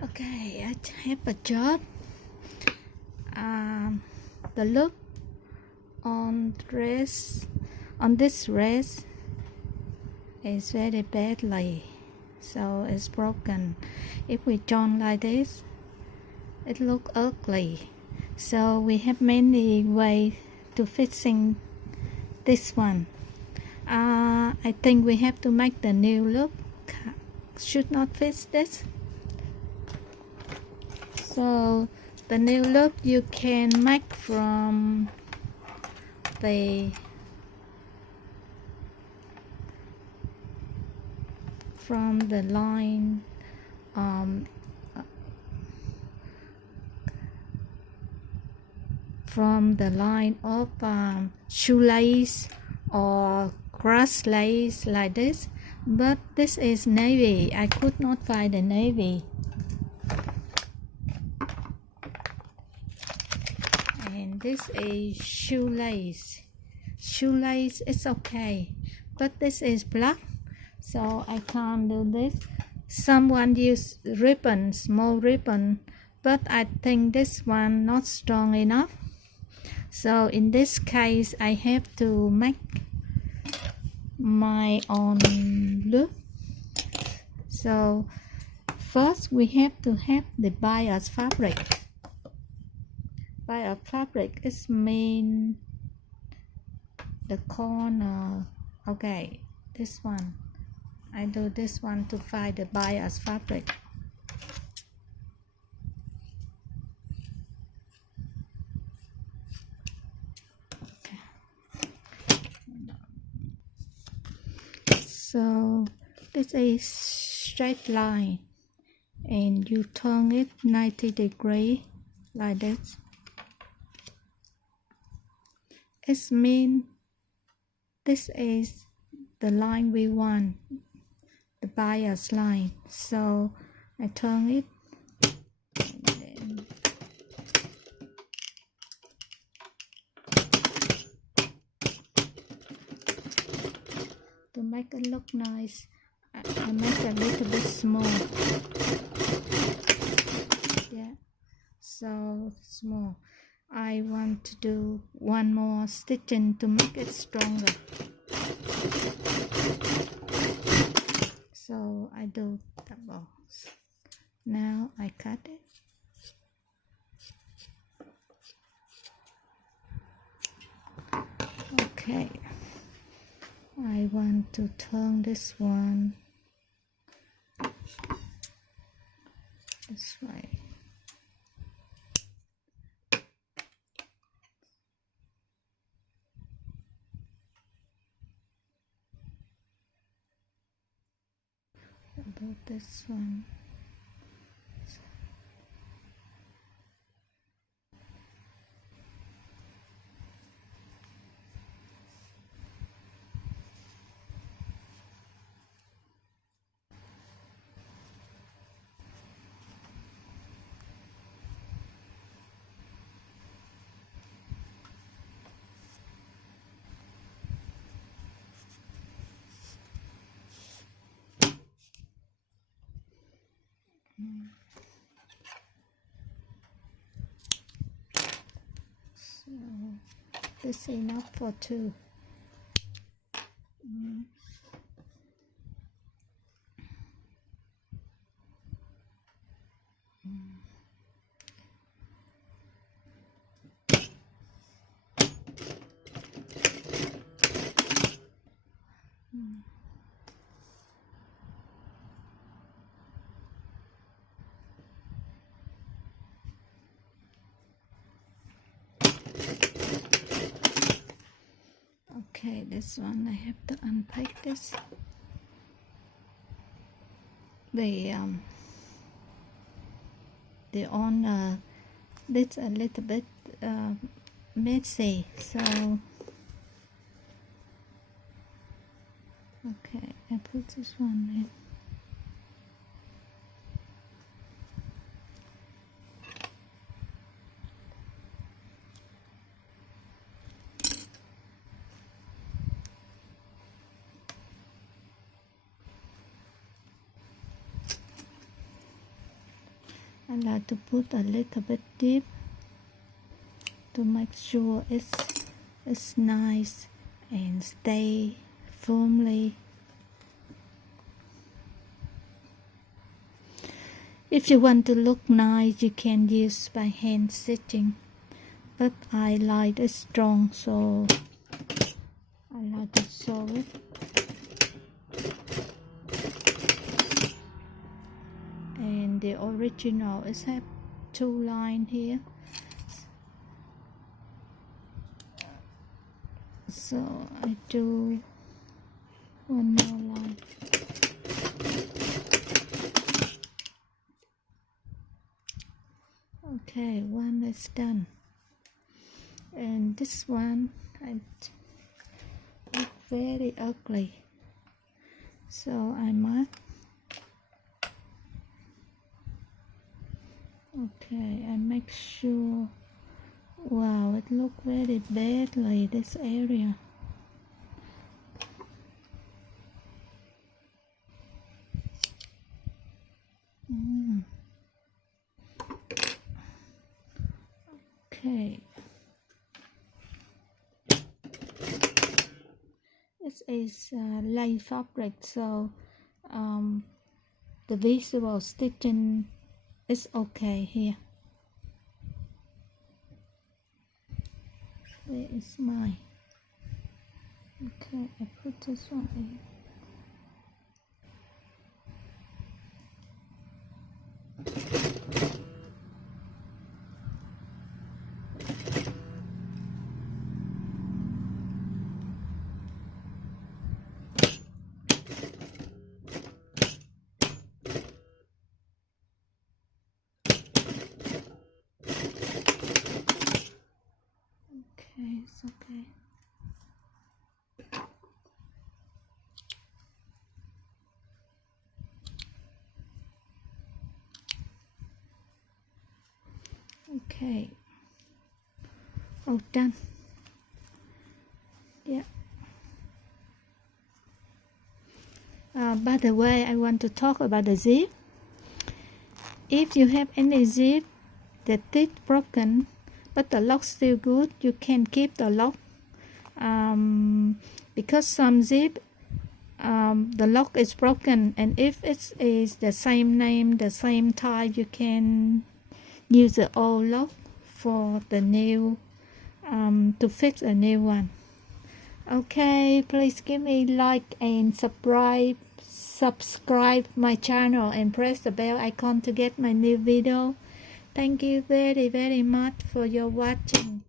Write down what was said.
Okay, I have a job. The look on this dress is very badly, so it's broken. If we turn like this, it look ugly. So we have many ways to fixing this one. I think we have to make the new look. Should not fix this. So the new look you can make from the line of shoelace or cross lace like this, but this is navy. I could not find the navy, and this is shoelace is okay, but this is black, so I can't do this. Someone use ribbon, small ribbon, but I think this one not strong enough. So in this case I have to make my own look. So first we have to have the bias fabric. Bias fabric is mean the corner. Okay, this one I do this one to find the bias fabric. So this is straight line, and you turn it 90 degrees like this. It means this is the line we want, the bias line. So I turn it, and then to make it look nice, I make a little bit small. Yeah, so small. I want to do one more stitching to make it stronger. So I do double. Now I cut it. Okay, I want to turn this one this way. About this one. So this is enough for two. Okay, this one I have to unpack this. The on this a little bit messy, so okay, I put this one in. I like to put a little bit deep to make sure it's nice and stay firmly. If you want to look nice, you can use by hand stitching, but I like it strong, so I like to sew it. And the original is have 2 lines here, so I do 1 more line. Okay, 1 is done, and this one I look very ugly, so I mark. Okay, I make sure. Wow, it look very badly, this area. Okay, this is light fabric, so the visual stitching is okay here. Where is mine? Okay, I put this one in. Okay, it's okay. Okay, all done. Yeah. By the way, I want to talk about the zip. If you have any zip that is broken but the lock still good, you can keep the lock. Because some zip the lock is broken, and if it is the same name, the same type, you can use the old lock for the new to fix a new one. Okay, please give me like and subscribe my channel and press the bell icon to get my new video. Thank you very much for your watching.